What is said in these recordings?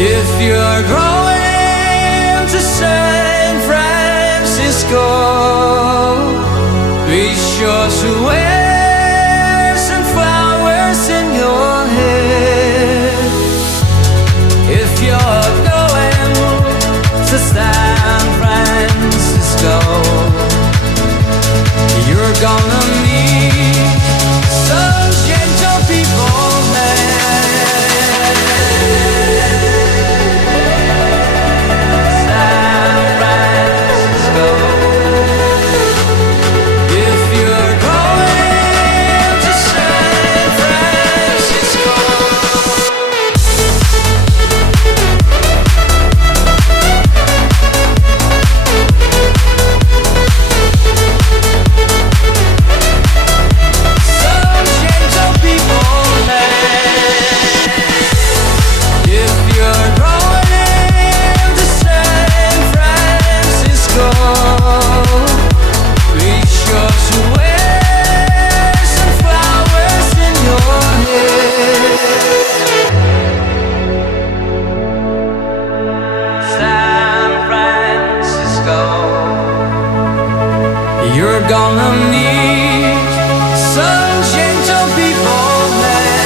If you're going to San Francisco, be sure to wear some flowers in your hair. If you're going to San Francisco, you're gonna meet some gentle people there. San Francisco. If you're going to San Francisco. Some gentle people there. If you're going to San Francisco, be sure to wear some flowers in your hair. San Francisco, you're gonna meet some gentle people there.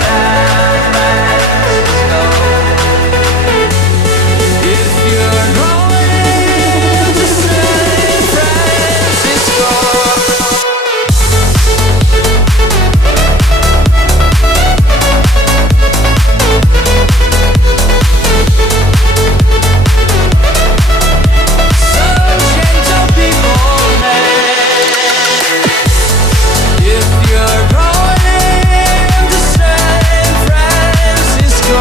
San Francisco. If you're going to San Francisco. Some gentle people there. If you're going to San Francisco,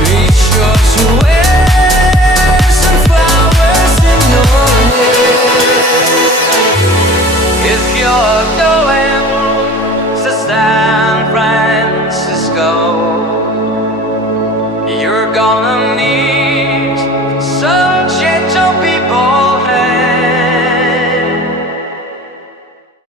be sure to wear some flowers in your hair. If you're going to San Francisco, you're gonna need